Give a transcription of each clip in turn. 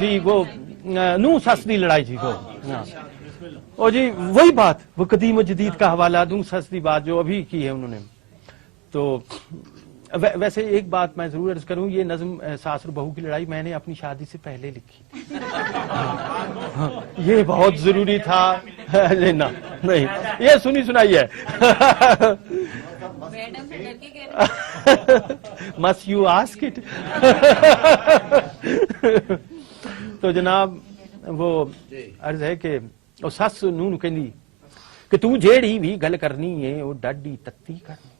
جی وہ نو سس دی لڑائی جی وہ جی وہی بات، وہ قدیم و جدید کا حوالہ، نو سس دی بات جو ابھی کی ہے انہوں نے. تو ویسے ایک بات میں ضرور عرض کروں، یہ نظم ساس اور بہو کی لڑائی میں نے اپنی شادی سے پہلے لکھی. یہ بہت ضروری تھا. نہیں یہ سنی سنائی ہے. must you ask it. تو جناب وہ عرض ہے کہ سس نو کہندی کہ تو جیڑی بھی گل کرنی ہے وہ ڈاڈی تتی کرنی،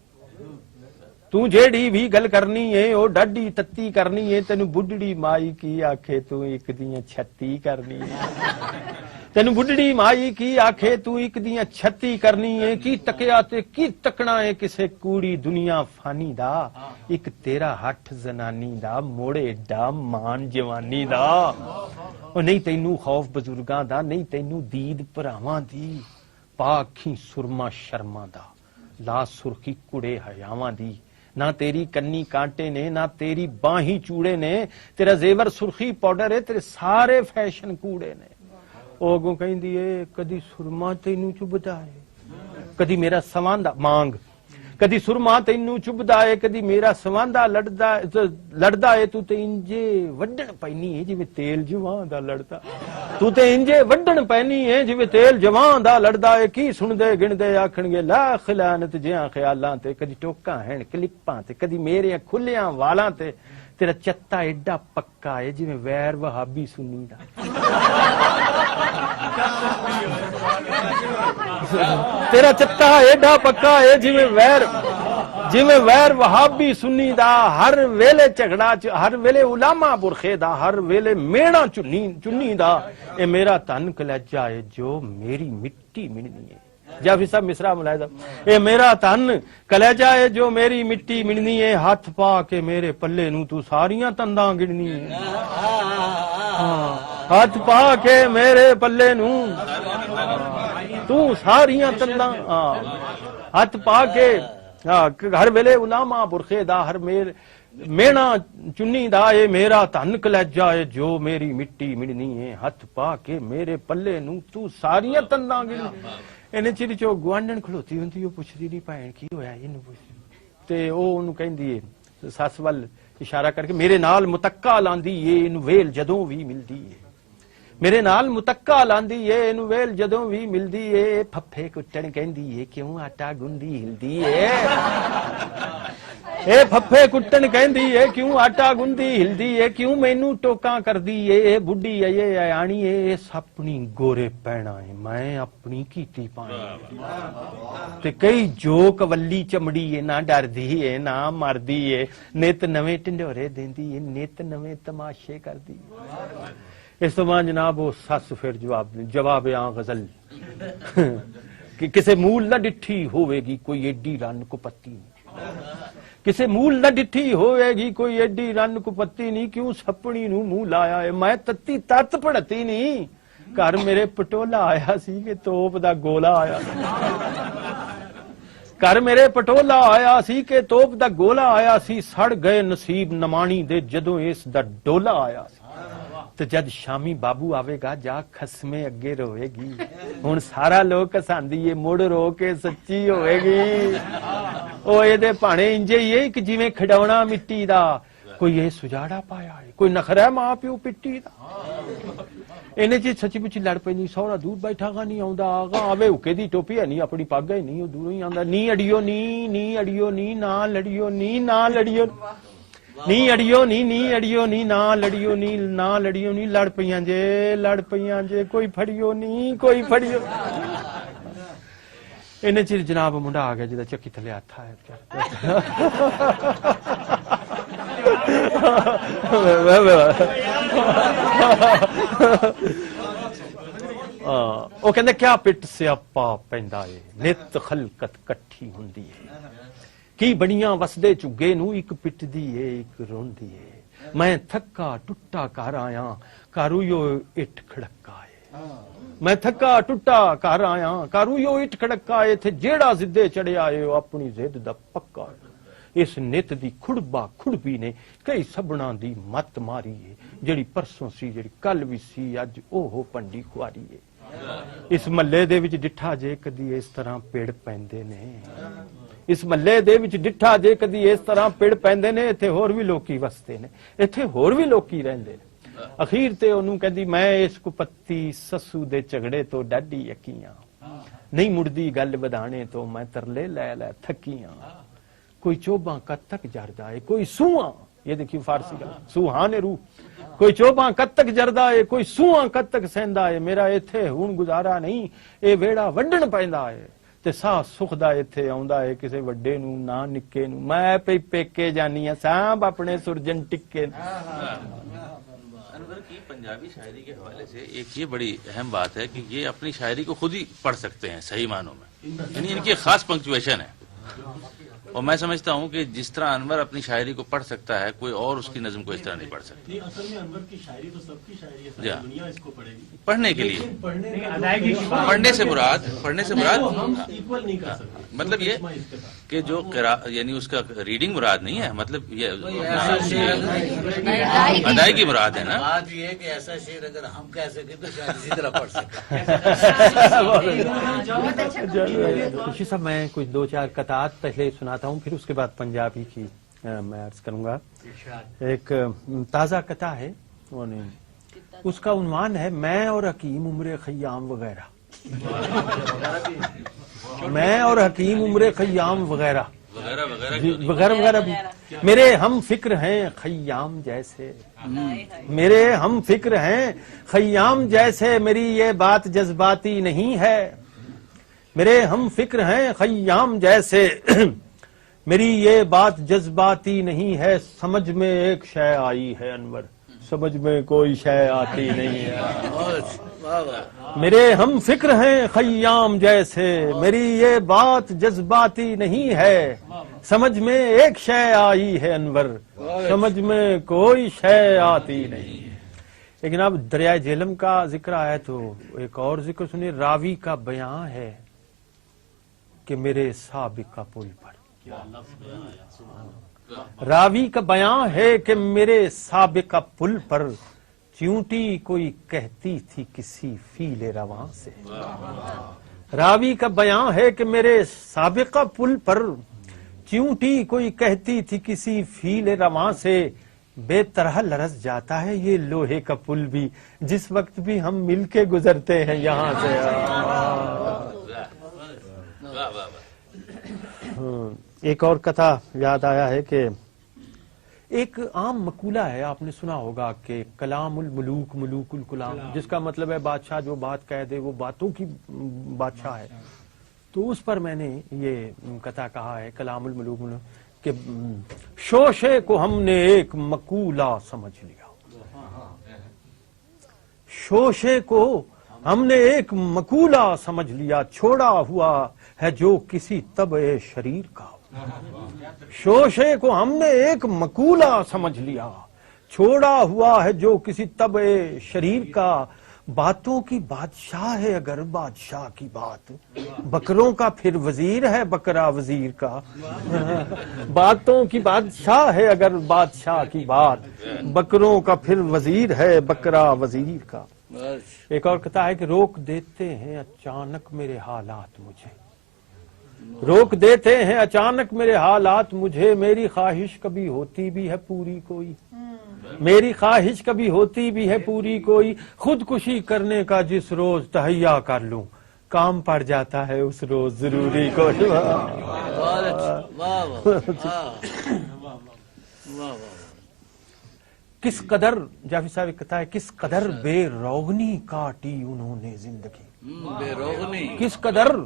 تو جیڑی بھی گل کرنی ہے وہ ڈاڈی تتی کرنی ہے، تینو بڈڑی مائی کی آکھے تو ایک دیاں چھتی کرنی ہے، تینو بڈڑی مائی کی آکھے تو ایک دیاں چھتی کرنی ہے، کی تکیا تے کی تکنا ہے کسے کوڑی دنیا فانی دا، ایک تیرا ہٹھ زنانی دا موڑے ڈا مان جوانی دا، او نہیں تینو خوف بزرگاں دا، نہیں تینو دید پراواں دی، پاکھی سرما شرما دا، لا سرخی کڑے حیاواں دی، نہ تیری کنی کانٹے نے نہ تیری باہیں چوڑے نے، تیرا زیور سرخی پاؤڈر ہے، تیرے سارے فیشن کوڑے نے. او اگوں کہیں دیئے کدی سرما تینو چبدا ہے کدی میرا سواندہ مانگ، کدی سرما تینو چبدا ہے کدی میرا سواندہ لڑدا ہے، تو تے انجے وڈن پینی ہے جی میں تیل جوان دا لڑدا، تو تے انجے وڈن پینی ہے جی میں تیل جوان دا لڑدا ہے، کی سن دے گن دے آکھن گے لا خلانت جیاں خیالاں تے، کدی ٹوکاں ہیں کلپاں تے، کدی میرے کھلیاں والاں تے، تیرا چتا ایڈا پکا ہے جی میں ویر وہابی سنی دا. تیرا چتا ایڈا پکا ہے جی میں ویر وہابی سنی دا، ہر ویلے جھگڑا ہر ویلے علامہ برخے دا، ہر ویلے میڑا چنی دا، اے میرا تن کلیجا ہے جو میری مٹی مننی ہے. جعفری صاحب مصرع ملاحظہ، اے میرا تن کلیجا ہے جو میری مٹی مننی ہے، ہاتھ پا کے میرے پلے نو تو ساریاں تنداں گننی ہے، ہاتھ پا کے میرے پلے نو تو ساریاں تنداں، ہاتھ پا کے ہر ویلے علامہ برخے دا، ہر مینا چنی دا، اے میرا تن کلیجا ہے جو میری مٹی مننی ہے، ہاتھ پا کے میرے پلے نو تو ساریاں تنداں گننی. انہیں چیر چو گوانڈن کھلوتی ہوندی وہ پوچھدی نہیں بھین کی ہویا اینو پوچھدی تے او اونوں کہندی ہے سس ول اشارہ کر کے میرے نال متکا لاندی اے اینو ویل جدوں وی ملدی ہے، میرے نال متکا لاندی اے اینو ویل جدوں وی ملدی اے، پھپھے کٹن کہندی اے کیوں آٹا گندی ہلدی اے، اے پھپھے کٹن کہندی اے کیوں آٹا گندی ہلدی اے، کیوں مینوں ٹوکاں کردی اے بڈھی اے آنی اے، اپنی گورے پینا ہے میں اپنی کیتی پانی تے کئی جو کولی چمڑی اے نہ ڈردی اے نہ مردی اے، نت نویں ٹنڈورے دیندی اے نت نویں تماشے کردی. اس تو بعد جناب وہ سس پھر جواب غزل کہ کسے مول نہ ڈٹھی ہوئے گی کوئی ایڈی رن کو پتی نہیں، کسے مول نہ ڈٹھی ہوئے گی کوئی ایڈی رن کو پتی نہیں، کیوں سپنی نو منہ لایا ہے میں تتی تت پڑتی نہیں، گھر میرے پٹولا آیا سی کہ توپ دا گولا آیا، گھر میرے پٹولا آیا سی کہ توپ دا گولا آیا سی، سڑ گئے نصیب نمانی دے جدوں اس دا ڈولا آیا سی، تو جد شامی بابو آوے گا جا خسمے اگے روئے گی، ہن سارا لوگ کساندی ہے مڑ رو کے سچی ہوئے گی، او اے دے پانے انجے یہ کہ جی میں کھڑونا مٹی دا، کوئی یہ سجاڑا پایا ہے کوئی نخرہ ماں پیو پٹی دا، انہیں چیز سچی پچی لڑ پہ نہیں، سوڑا دور بیٹھا گا نہیں آؤں دا آگا آوے اوکے دی ٹوپی ہے نہیں اپنی پاگ گئے نہیں دوروں ہی آؤں دا، نی اڑیو نی اڑیو نی نہ لڑیو نہ لڑیو نی اڑیو نی اڑیو نی نہ لڑیو نی لڑ پیاں جے کوئی پھڑیو نہیں کوئی پھڑیو. انہیں چیر جناب منڈا آ گیا جدہ چکی تھلے ہاتھ آیا، وہ کہندے کیا پٹ سیاپا پیندا ہے نت خلقت کٹھی ہوندی ہے، کی بڑیاں وسدے چگے نو ایک پٹ دی ہے ایک روندی ہے، میں تھکا ٹٹا کر آیا کارویو اٹھ کھڑکا ہے، میں تھکا ٹٹا کر آیا کارویو اٹھ کھڑکا ہے، تھے جیڑا زدے چڑھے آئے اپنی زد دا پکا ہے، اس نت دی کھڑبا کھڑبی نے کئی سبنا دی مت ماری ہے جڑی پرسوں سی جڑی کل بھی سی اج اوہ پنڈی خواری ہے اس محلے دے وچ ڈٹھا جے کدی اس طرح پیڑ پیندے نے اس محلے دے وچ ڈٹھا جے کدی اس طرح پیڑ پیندے نے ایتھے ہور بھی لوکی وستے نے ایتھے ہور بھی لوکی رہندے نے اخیر تے انہوں کہندی میں اس کو پتی سسو دے جھگڑے تو ڈاڈی یکیاں نہیں مڑدی گل بدانے تو میں ترلے لے لے تھکیاں کوئی چوباں کد تک جردا ہے کوئی سواں یہ دیکھیے فارسی کا سوہان روح کوئی چوباں کد تک جردا ہے کوئی سواں کد تک سیندا ہے میرا ایتھے ہن گزارا نہیں اے ویڑا وڈن پیندا ہے تے سا سکھ دا ایتھے آوندا ہے کسے وڈے نو نہ نکے نو میں پئی پیکے جانی ہاں سانب اپنے سرجن ٹکے انور کی پنجابی شاعری کے حوالے سے ایک یہ بڑی اہم بات ہے کہ یہ اپنی شاعری کو خود ہی پڑھ سکتے ہیں صحیح معنوں میں یعنی ان کی خاص پنکچویشن ہے اور میں سمجھتا ہوں کہ جس طرح انور اپنی شاعری کو پڑھ سکتا ہے کوئی اور اس کی نظم کو اس طرح نہیں پڑھ سکتا اصل میں انور کی شاعری تو سب کی شاعری ہے دنیا اس کو پڑھے گی پڑھنے کے لیے پڑھنے سے مراد ایکول نہیں کر سکتے مطلب یہ کہ جو یعنی اس کا ریڈنگ مراد نہیں ہے مطلب یہ ادائیگی مراد ہے نا بات یہ ہے کہ ایسا شعر اگر ہم کہہ سکیں تو شاید اسی طرح پڑھ سکیں صاحب میں کچھ دو چار قطعات پہلے سناتا ہوں پھر اس کے بعد پنجابی کی میں عرض کروں گا ایک تازہ قطع ہے اس کا عنوان ہے میں اور حکیم عمر خیام وغیرہ میں اور حکیم عمر خیام وغیرہ وغیرہ وغیرہ میرے ہم فکر ہیں خیام جیسے میرے ہم فکر ہیں خیام جیسے میری یہ بات جذباتی نہیں ہے میرے ہم فکر ہیں خیام جیسے میری یہ بات جذباتی نہیں ہے سمجھ میں ایک شے آئی ہے انور سمجھ میں کوئی شے آتی نہیں ہے میرے ہم فکر ہیں خیام جیسے میری یہ بات جذباتی نہیں ہے سمجھ میں ایک شے آئی ہے انور سمجھ میں کوئی شے آتی نہیں ہے لیکن اب دریائے جہلم کا ذکر آیا تو ایک اور ذکر سنیے راوی کا بیان ہے کہ میرے سابقہ پل پر راوی کا بیان ہے کہ میرے سابقہ پل پر چیونٹی کوئی کہتی تھی کسی فیل رواں سے راوی کا بیان ہے کہ میرے سابقہ پل پر چیونٹی کوئی کہتی تھی کسی فیل رواں سے بے طرح لرز جاتا ہے یہ لوہے کا پل بھی جس وقت بھی ہم مل کے گزرتے ہیں یہاں سے ایک اور کتھا یاد آیا ہے کہ ایک عام مقولہ ہے آپ نے سنا ہوگا کہ کلام الملوک ملوک الکلام جس کا مطلب ہے بادشاہ جو بات کہہ دے وہ باتوں کی بادشاہ ہے تو اس پر میں نے یہ کتھا کہا ہے کلام الملوک ملوک کہ شوشے کو ہم نے ایک مقولہ سمجھ لیا شوشے کو ہم نے ایک مقولہ سمجھ لیا چھوڑا ہوا ہے جو کسی طبع شریر کا شوشے کو ہم نے ایک مقولہ سمجھ لیا چھوڑا ہوا ہے جو کسی طبع شریر کا باتوں کی بادشاہ ہے اگر بادشاہ کی بات بکروں کا پھر وزیر ہے بکرا وزیر کا باتوں کی بادشاہ ہے اگر بادشاہ کی بات بکروں کا پھر وزیر ہے بکرا وزیر کا ایک اور کہتا ہے کہ روک دیتے ہیں اچانک میرے حالات مجھے روک دیتے ہیں اچانک میرے حالات مجھے میری خواہش کبھی ہوتی بھی ہے پوری کوئی میری خواہش کبھی ہوتی بھی ہے پوری کوئی خودکشی کرنے کا جس روز تہیا کر لوں کام پڑ جاتا ہے اس روز ضروری کو کس قدر جعفر صاحب کہتا ہے کس قدر بے روغنی کاٹی انہوں نے زندگی بے روغنی کس قدر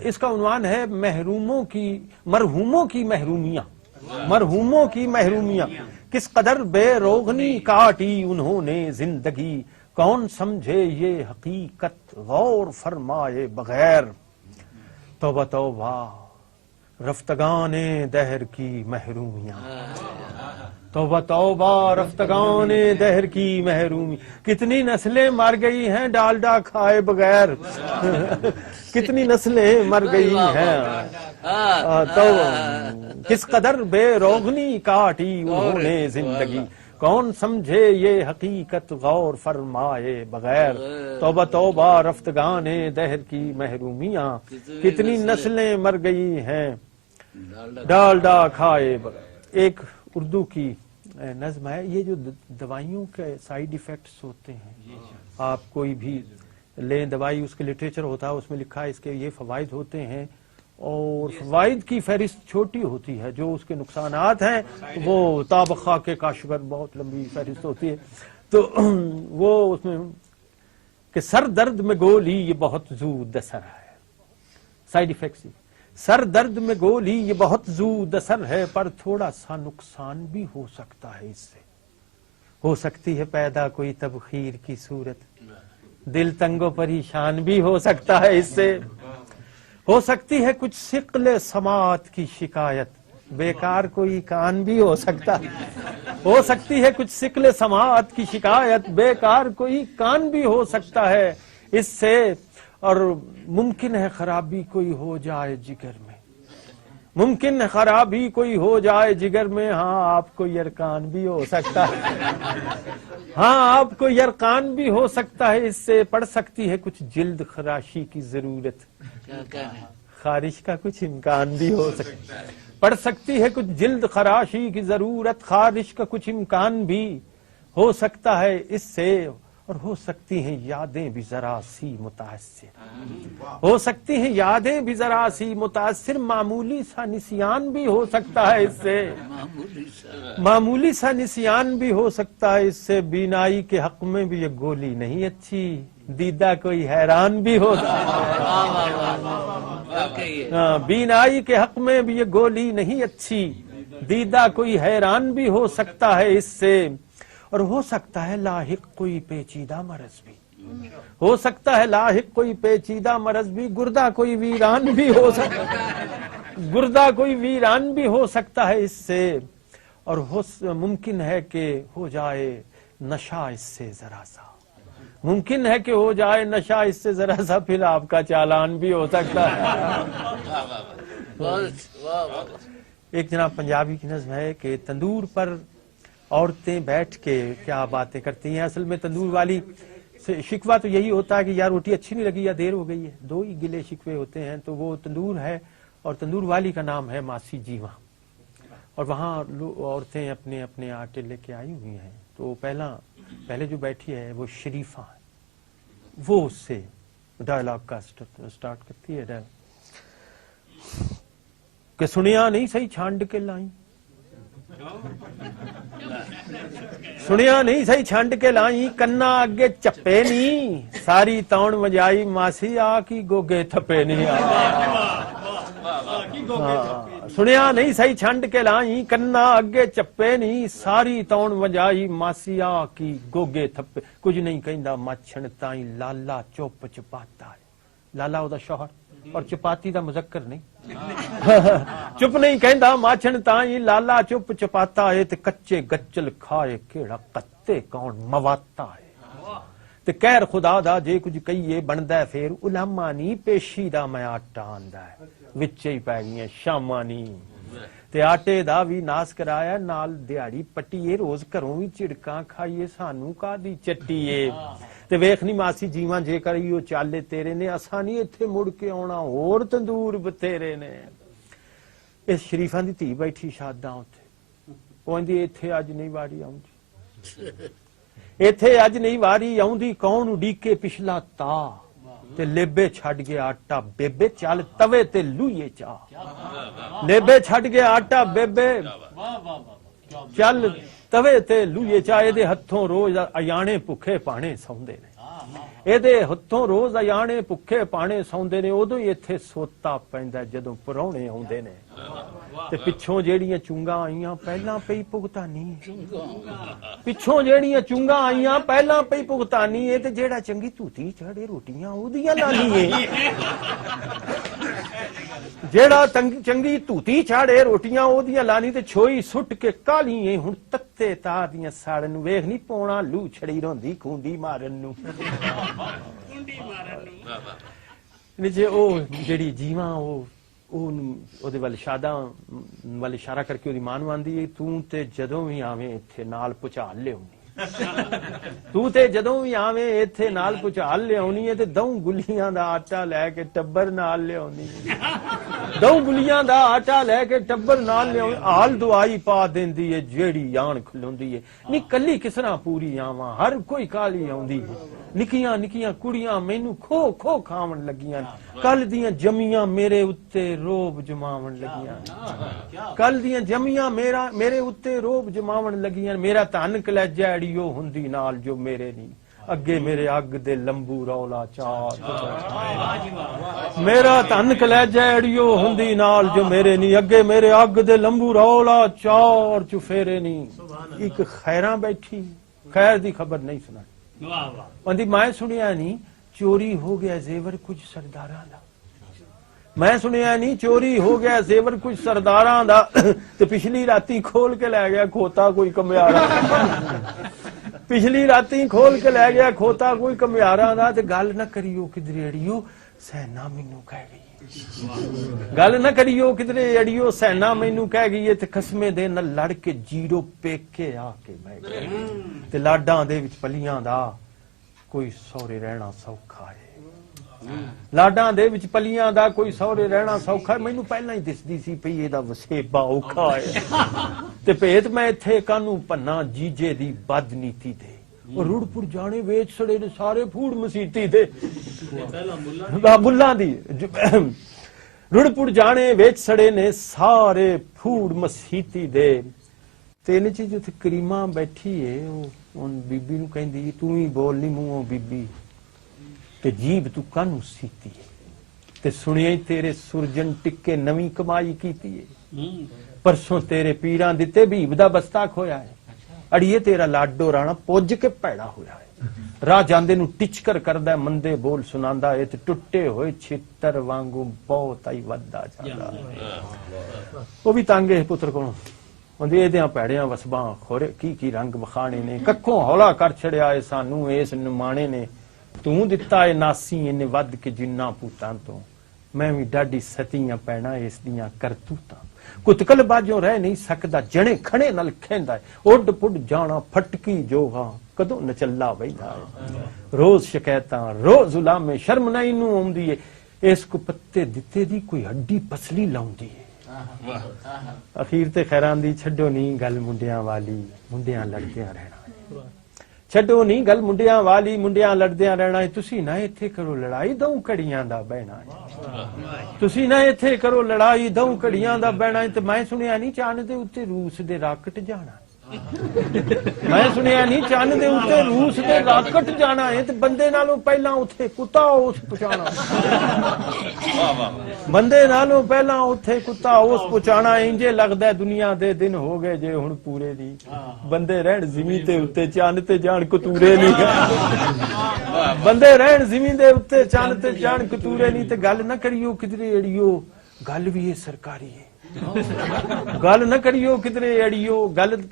اس کا عنوان ہے مرحوموں کی محرومیاں کس قدر بے روغنی کاٹی انہوں نے زندگی کون سمجھے یہ حقیقت غور فرمائے بغیر توبہ توبہ رفتگان دہر کی محرومیاں توبہ توبہ رفتگان دہر کی محرومی کتنی نسلیں مر گئی ہیں ڈالڈا کھائے بغیر کتنی نسلیں مر گئی ہیں کس قدر بے روغنی کاٹی انہوں نے زندگی، کون سمجھے یہ حقیقت غور فرمائے بغیر، توبہ توبہ رفتگانے دہر کی محرومیاں، کتنی نسلیں مر گئی ہیں ڈالڈا کھائے بغیر۔ ایک اردو کی نظم ہے، یہ جو دوائیوں کے سائیڈ ایفیکٹس ہوتے ہیں، آپ کوئی بھی لیں دوائی، اس کے لٹریچر ہوتا ہے، اس میں لکھا ہے اس کے یہ فوائد ہوتے ہیں، اور فوائد کی فہرست چھوٹی ہوتی ہے، جو اس کے نقصانات ہیں وہ تابخا کے کاشگر بہت لمبی فہرست ہوتی ہے۔ تو وہ اس میں کہ سر درد میں گولی یہ بہت زود اثر ہے، سائیڈ ایفیکٹس، سر درد میں گولی یہ بہت زود اثر ہے، پر تھوڑا سا نقصان بھی ہو سکتا ہے، اس سے ہو سکتی ہے پیدا کوئی تبخیر کی صورت، دل تنگ و پریشان بھی ہو سکتا ہے، اس سے ہو سکتی ہے کچھ ثقل سماعت کی شکایت، بیکار کوئی کان بھی ہو سکتا ہے، ہو سکتی ہے کچھ ثقل سماعت کی شکایت، بیکار کوئی کان بھی ہو سکتا ہے اس سے، اور ممکن ہے خرابی کوئی ہو جائے جگر میں، ممکن ہے خرابی کوئی ہو جائے جگر میں، ہاں آپ کو یرقان بھی ہو سکتا ہے، ہاں آپ کو یرقان بھی ہو سکتا ہے اس سے، پڑ سکتی ہے کچھ جلد خراشی کی ضرورت، خارش کا کچھ امکان بھی ہو سکتا ہے، پڑ سکتی ہے کچھ جلد خراشی کی ضرورت، خارش کا کچھ امکان بھی ہو سکتا ہے اس سے، اور ہو سکتی ہیں یادیں بھی ذرا سی متاثر، ہو سکتی ہیں یادیں بھی ذرا سی متاثر، معمولی سا نسیان بھی ہو سکتا ہے اس سے، معمولی سا نسیان بھی ہو سکتا ہے اس سے، بینائی کے حق میں بھی یہ گولی نہیں اچھی، دیدہ کوئی حیران بھی ہو سکتا ہے، بینائی کے حق میں بھی یہ گولی نہیں اچھی، دیدہ کوئی حیران بھی ہو سکتا ہے اس سے، اور ہو سکتا ہے لاحق کوئی پیچیدہ مرض بھی، ہو سکتا ہے لاحق کوئی پیچیدہ مرض بھی، گردہ کوئی ویران بھی ہو سکتا ہے، گردہ کوئی ویران بھی ہو سکتا ہے اس سے، اور ممکن ہے کہ ہو جائے نشہ اس سے ذرا سا، ممکن ہے کہ ہو جائے نشہ اس سے ذرا سا، پھر آپ کا چالان بھی ہو سکتا ہے۔ ایک جناب پنجابی کی نظم ہے کہ تندور پر عورتیں بیٹھ کے کیا باتیں کرتی ہیں، اصل میں تندور والی شکوہ تو یہی ہوتا ہے کہ یا روٹی اچھی نہیں لگی یا دیر ہو گئی ہے، دو ہی گلے شکوے ہوتے ہیں، تو وہ تندور ہے، اور تندور والی کا نام ہے ماسی جیواں، اور وہاں عورتیں اپنے اپنے آٹے لے کے آئی ہوئی ہیں، تو پہلے جو بیٹھی ہے وہ شریفہ ہے، وہ اس سے ڈائلاگ کا سٹارٹ کرتی ہے کہ سنیا نہیں صحیح چھانڈ کے لائیں، سنیا نہیں صحیح چھانڈ کے لائیں، کنا اگے چپے نہیں، ساری تون وجائی ماسی آ کی گوگے تھپے نہیں، سنیا نہیں صحیح چھانڈ کے لائیں، کنا اگے چپے نہیں، ساری تون وجائی ماسی آ کی گوگے تھپے، کچھ نہیں کہندا مچھن تائیں لالا چپ چپاتا ہے، لالا او دا شوہر، اور چپاتی دا مذکر نہیں، چپ نہیں کہندا ماچھن تائیں لالا چپ چپاتا ہے، تے کچے گچل کھائے کیڑا کتے کون مواتا ہے، تے کہر خدا دا جے کچھ کہیے بندا پھر علماء نہیں، پیشی دا میں آٹا آندا ہے، وچے ہی پی گئیاں شاماں نہیں، تے آٹے دا بھی ناس کرایا نال دیہڑی پٹیے، روز گھروں بھی چڑکاں کھائیے، سانو کادی چٹیے، تے ویکھنی ماسی جیواں جے کریو چالے تیرے نے، اساں نہیں ایتھے مڑ کے آਉਣਾ، ہور تندور بتھیرے نے۔ اس شریفاں دی دھی بیٹھی شاداں اوتھے، او اندی ایتھے اج نہیں واری آوندی، ایتھے اج نہیں واری آوندی، کون اڈیکے پچھلا تا، تے لیبے چھڈ گیا آٹا بیبے، چل توے تے لوئیے چا، لیبے چھڈ گیا آٹا بیبے، چل توے تے لوئیے چا، اے دے ہتھوں روز ایانے بھکھے پانے سوندے نے، اے دے ہتھوں روز ایانے بھکھے پانے سوندے نے، ادوں ہی ایتھے سوتا پیندا جدوں پراونے آوندے نے، تے پچھوں جیڑیاں چونگاں آئیاں پہلاں پئی بھگتانی، پچھوں جیڑیاں چونگاں آئیاں پہلاں پئی بھگتانی، تے جیڑا چنگی توتی چڑھے روٹیاں اودیاں لانی ہے، جیڑا چنگی توتی چاڑے روٹیاں اودیاں لانی، تے چھوئی سٹ کے کالی ہے، ہن تتے تار دیاں ساڑن نوں ویکھ نہیں پونا لو چھڑی روندی کھوندی مارن نوں، جے او جیڑی جیواں او ਉਹਦੇ ਵੱਲ ਸ਼ਾਦਾ ਵੱਲ ਇਸ਼ਾਰਾ ਕਰਕੇ ਉਹਦੀ ਮਾਂ ਨੂੰ ਆਂਦੀ ਹੈ, ਤੂੰ ਤੇ ਜਦੋਂ ਵੀ ਆਵੇਂ ਇੱਥੇ ਨਾਲ ਭੁਚਾਲ ਲਿਆਉਣੀ, ਤੂੰ ਤੇ ਜਦੋਂ ਵੀ ਆਵੇਂ ਇੱਥੇ ਨਾਲ ਭੁਚਾਲ ਲਿਆਉਣੀ ਹੈ, ਤੇ ਦਊ ਗੁੱਲੀਆਂ ਦਾ ਆਟਾ ਲੈ ਕੇ ਟੱਬਰ ਨਾਲ ਲਿਆਉਣੀ, ਦਊ ਗੁੱਲੀਆਂ ਦਾ ਆਟਾ ਲੈ ਕੇ ਟੱਬਰ ਨਾਲ ਲਿਆਉਣੀ, ਹਾਲ ਦੁਆਈ ਪਾ ਦਿੰਦੀ ਹੈ ਜਿਹੜੀ ਜਾਨ ਖਲੋਂਦੀ ਹੈ, ਨੀ ਕੱਲੀ ਕਿਸ ਤਰ੍ਹਾਂ ਪੂਰੀ ਆਵਾਂ, ਹਰ ਕੋਈ ਕਾਲੀ ਆਉਂਦੀ ਹੈ, ਨਿੱਕੀਆਂ ਨਿੱਕੀਆਂ ਕੁੜੀਆਂ ਮੈਨੂੰ ਖੋ ਖੋ ਖਾਵਣ ਲੱਗੀਆਂ, ਕੱਲ ਦੀਆਂ ਜਮੀਆਂ ਮੇਰੇ ਉੱਤੇ ਰੋਬ ਜਮਾਵਣ ਲੱਗੀਆਂ, ਕੱਲ ਦੀਆਂ ਜਮੀਆਂ ਮੇਰੇ ਉੱਤੇ ਰੋਬ ਜਮਾਵਣ ਲੱਗੀਆਂ, ਮੇਰਾ ਧਨ ਕਲੇਜਾ ਅੜੀਓ ਹੁੰਦੀ ਨਾਲ ਜੋ ਮੇਰੇ ਨਹੀਂ, ਅੱਗੇ ਮੇਰੇ ਅੱਗ ਦੇ ਲੰਬੂ ਰੌਲਾ ਚਾਰ, ਮੇਰਾ ਧਨ ਕਲੇਜਾ ਅੜੀਓ ਹੁੰਦੀ ਨਾਲ ਜੋ ਮੇਰੇ ਨਹੀਂ, ਅੱਗੇ ਮੇਰੇ ਅੱਗ ਦੇ ਲੰਬੂ ਰੌਲਾ ਚਾਰ ਚੁਫੇਰੇ ਨਹੀਂ। ਇੱਕ ਖੈਰਾਂ ਬੈਠੀ, ਖੈਰ ਦੀ ਖਬਰ ਨਹੀਂ ਸੁਣਾਈ, ਉਹਦੀ ਮੈਂ ਸੁਣਿਆ ਨਹੀਂ ਚੋਰੀ ਹੋ ਗਿਆ ਜ਼ੇਵਰ ਕੁਝ ਸਰਦਾਰਾਂ ਦਾ, ਮੈਂ ਸੁਣਿਆ ਨਹੀਂ ਚੋਰੀ ਹੋ ਗਿਆ ਜ਼ੇਵਰ ਕੁਝ ਸਰਦਾਰਾਂ ਦਾ, ਤੇ ਪਿਛਲੀ ਰਾਤੀ ਖੋਲ ਕੇ ਲੈ ਗਿਆ ਖੋਤਾ ਕੋਈ ਕਮਿਆਰਾ, ਪਿਛਲੀ ਰਾਤੀ ਖੋਲ ਕੇ ਲੈ ਗਿਆ ਖੋਤਾ ਕੋਈ ਕਮਿਆਰਾ ਦਾ, ਤੇ ਗੱਲ ਨਾ ਕਰਿਓ ਕਿਧਰੇ ਅੜੀਓ ਸੈਨਾ ਮੈਨੂੰ ਕਹਿ ਗਈ, ਗੱਲ ਨਾ ਕਰਿਓ ਕਿਧਰੇ ਅੜੀਓ ਸੈਨਾ ਮੈਨੂੰ ਕਹਿ ਗਈ, ਤੇ ਖਸਮੇ ਦੇ ਨਾਲ ਲੜ ਕੇ ਜੀਰੋ ਪੇਕੇ ਆ ਕੇ ਬਹਿ ਗਏ, ਤੇ ਲਾਡਾਂ ਦੇ ਵਿੱਚ ਪਲੀਆਂ ਦਾ ਕੋਈ ਸਹੁਰੇ ਰਹਿਣਾ ਸੌਖਾ ਹੈ, ਲਾਡਾਂ ਦੇ ਵਿੱਚ ਪਲੀਆਂ ਦਾ ਕੋਈ ਸਹੁਰੇ ਰਹਿਣਾ ਸੌਖਾ, ਮੈਨੂੰ ਪਹਿਲਾਂ ਹੀ ਦਿਸਦੀ ਸੀ ਪਈ ਇਹਦਾ ਵਸੇਬਾ ਔਖਾ ਹੈ, ਤੇ ਭੇਤ ਮੈਂ ਇੱਥੇ ਕਾਨੂੰ ਭੰਨਾ ਜੀਜੇ ਦੀ ਬਦਨੀਤੀ ਤੇ, ਉਹ ਰੁੜਪੁਰ ਜਾਣੇ ਵੇਚ ਸੜੇ ਨੇ ਸਾਰੇ ਫੂਡ ਮਸੀਤੀ ਦੇ, ਮੁੱਲਾਂ ਦੀ ਰੁੜਪੁਰ ਜਾਣੇ ਵੇਚ ਸੜੇ ਨੇ ਸਾਰੇ ਫੂਡ ਮਸੀਤੀ ਦੇ, ਤੇ ਇਹਨੇ ਚੀਜ਼ ਉੱਥੇ ਕਰੀਮਾ ਬੈਠੀ ਏ, ਉਹ ਬੀਬੀ ਨੂੰ ਕਹਿੰਦੀ ਤੂੰ ਹੀ ਬੋਲ ਨੀ ਮੂੰਹੋਂ ਬੀਬੀ, ਤੇ ਜੀਬ ਤੂੰ ਕਾਨੂੰ ਸੀਤੀ ਏ, ਤੇ ਸੁਣਿਆ ਤੇਰੇ ਸੁਰਜਨ ਟਿੱਕੇ ਨਵੀਂ ਕਮਾਈ ਕੀਤੀ ਏ, ਪਰਸੋਂ ਤੇਰੇ ਪੀਰਾਂ ਦਿੱਤੇ ਭੀਬ ਦਾ ਬਸਤਾ ਖੋਇਆ ਹੈ, ਅੜੀਏ ਤੇਰਾ ਲਾਡੋ ਰਾਣਾ ਪੁੱਜ ਕੇ ਭੈੜਾ ਹੋਇਆ ਹੈ, ਰਾਹ ਜਾਂਦੇ ਨੂੰ ਟਿਚਕਰ ਕਰਦਾ ਮੰਦੇ ਬੋਲ ਸੁਣਾਉਂਦਾ ਏ, ਤੇ ਟੁੱਟੇ ਹੋਏ ਛਿੱਤਰ ਵਾਂਗੂ ਬਹੁਤ ਹੀ ਵੱਧਦਾ ਜਾਂਦਾ, ਉਹ ਵੀ ਤੰਗ ਹੈ ਪੁੱਤਰ ਕੋਲੋਂ, ਉਹਦੇ ਇਹਦਿਆਂ ਭੈੜਿਆਂ ਵਸਬਾਂ ਖੋਰੇ ਕੀ ਰੰਗ ਵਿਖਾਣੇ ਨੇ, ਕੱਖੋਂ ਹੌਲਾ ਕਰ ਛੜਿਆ ਏ ਸਾਨੂੰ ਇਸ ਨਿਮਾਣੇ ਨੇ, ਤੂੰ ਦਿੱਤਾ ਏ ਨਾਸੀ ਇਹਨੇ ਵੱਧ ਕੇ ਜਿੰਨਾ ਪੂਤਾਂ ਤੋਂ, ਮੈਂ ਵੀ ਡਾਢੀ ਸਤੀਆਂ ਪੈਣਾ ਇਸ ਦੀਆਂ ਕਰਤੂਤਾਂ, ਕੁਤਕਲ ਬਾਝੋਂ ਰਹਿ ਨਹੀਂ ਸਕਦਾ ਜਣੇ ਖਣੇ ਨਾਲ ਖੇਂਦਾ, ਉੱਡ ਪੁੱਡ ਜਾਣਾ ਫਟਕੀ ਜੋਗਾ ਕਦੋਂ ਨਚੱਲਾ ਬੈਠਾ ਹੈ, ਰੋਜ਼ ਸ਼ਿਕਾਇਤਾਂ ਰੋਜ਼ ਉਲਾਮੇ, ਸ਼ਰਮ ਨਹੀਂ ਨੂੰ ਆਉਂਦੀ ਏ, ਇਸ ਕੋ ਪੱਤੇ ਦਿੱਤੇ ਦੀ ਕੋਈ ਹੱਡੀ ਪਸਲੀ ਲਾਉਂਦੀ ਏ, ਅਖੀਰ ਤੇ ਖੈਰਾਂ ਦੀ ਛੱਡੋ ਨਹੀਂ ਗੱਲ ਮੁੰਡਿਆਂ ਵਾਲੀ, ਮੁੰਡਿਆਂ ਲੜਦਿਆਂ ਰਹਿਣਾ, ਛੱਡੋ ਨਹੀਂ ਗੱਲ ਮੁੰਡਿਆਂ ਵਾਲੀ, ਮੁੰਡਿਆਂ ਲੜਦਿਆਂ ਰਹਿਣਾ, ਤੁਸੀਂ ਨਾ ਇੱਥੇ ਕਰੋ ਲੜਾਈ ਦਊ ਘੜੀਆਂ ਦਾ ਬਹਿਣਾ, ਤੁਸੀਂ ਨਾ ਇੱਥੇ ਕਰੋ ਲੜਾਈ ਦਊ ਘੜੀਆਂ ਦਾ ਬਹਿਣਾ, ਤੇ ਮੈਂ ਸੁਣਿਆ ਨਹੀਂ ਚੰਨ ਦੇ ਉੱਤੇ ਰੂਸ ਦੇ ਰਾਕਟ ਜਾਣਾ, ਮੈਂ ਸੁਣਿਆ ਨਹੀਂ ਚੰਨ ਦੇ ਉੱਤੇ ਰੂਸ ਦੇ ਰਾਕਟ ਜਾਣਾ ਹੈ, ਤੇ ਬੰਦੇ ਨਾਲੋਂ ਪਹਿਲਾਂ ਉੱਥੇ ਕੁੱਤਾ ਉਸ ਪਹੁੰਚਾਣਾ, ਬੰਦੇ ਨਾਲੋਂ ਪਹਿਲਾਂ ਉੱਥੇ ਕੁੱਤਾ ਉਸ ਪਹੁੰਚਾਣਾ, ਇੰਜੇ ਲੱਗਦਾ ਦੁਨੀਆ ਦੇ ਦਿਨ ਹੋ ਗਏ ਜੇ ਹੁਣ ਪੂਰੇ ਦੀ, ਬੰਦੇ ਰਹਿਣ ਜ਼ਮੀਨ ਦੇ ਉੱਤੇ ਚੰਨ ਤੇ ਜਾਣ ਕਤੂਰੇ ਨਹੀਂ, ਬੰਦੇ ਰਹਿਣ ਜ਼ਮੀਨ ਦੇ ਉੱਤੇ ਚੰਨ ਤੇ ਜਾਣ ਕਤੂਰੇ ਨਹੀਂ, ਤੇ ਗੱਲ ਨਾ ਕਰਿਓ ਕਿਧਰੇ ਅੜੀਓ ਗੱਲ ਵੀ ਇਹ ਸਰਕਾਰੀ ਹੈ, ਗੱਲ ਨਾ ਕਰਿਓ ਕਿਧਰੇ ਅੜੀਓ ਗੱਲ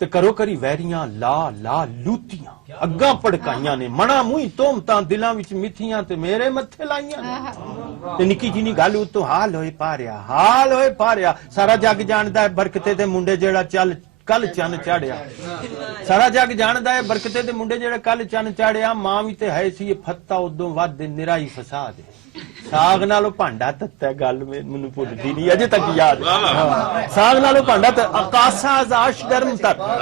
ਤੇ ਕਰੋ ਕਰੀ ਵੈਰੀਆਂ ਲਾ ਲਾ ਲੂਤੀਆਂ ਅੱਗਾਂ ਭੜਕਾਈਆਂ ਨੇ ਮਣਾ ਮੂੰਹ ਤੋਮਤਾਂ ਦਿਲਾਂ ਵਿੱਚ ਮਿੱਠੀਆਂ ਤੇ ਮੇਰੇ ਮੱਥੇ ਲਾਈਆਂ ਨੇ ਤੇ ਨਿੱਕੀ ਜਿਹੀ ਗੱਲ ਉਤੋਂ ਹਾਲ ਹੋਏ ਪਾਰਿਆ ਸਾਰਾ ਜੱਗ ਜਾਣਦਾ ਹੈ ਬਰਕਤੇ ਦੇ ਮੁੰਡੇ ਜਿਹੜਾ ਚੱਲ ਕੱਲ ਚੰਨ ਚਾੜਿਆ ਸਾਰਾ ਜੱਗ ਜਾਣਦਾ ਹੈ ਬਰਕਤੇ ਦੇ ਮੁੰਡੇ ਜਿਹੜਾ ਕੱਲ ਚੰਨ ਚਾੜਿਆ ਮਾਂ ਵੀ ਤੇ ਹੈ ਸੀ ਇਹ ਫੱਤਾ ਉਦੋਂ ਵੱਧ ਨਿਰਾਈ ਫਸਾਦ ਸਾਗ ਨਾਲੋਂ ਭਾਂਡਾ ਤੱਤਾ ਗੱਲ ਮੈਨੂੰ ਭੁੱਲਦੀ ਨਹੀਂ ਅਜੇ ਤੱਕ ਯਾਦ ਸਾਗ ਨਾਲੋਂ ਭਾਂਡਾ ਆਕਾਸ਼ਾ ਆਜ਼ਾਸ਼ ਗਰਮ ਤੱਕ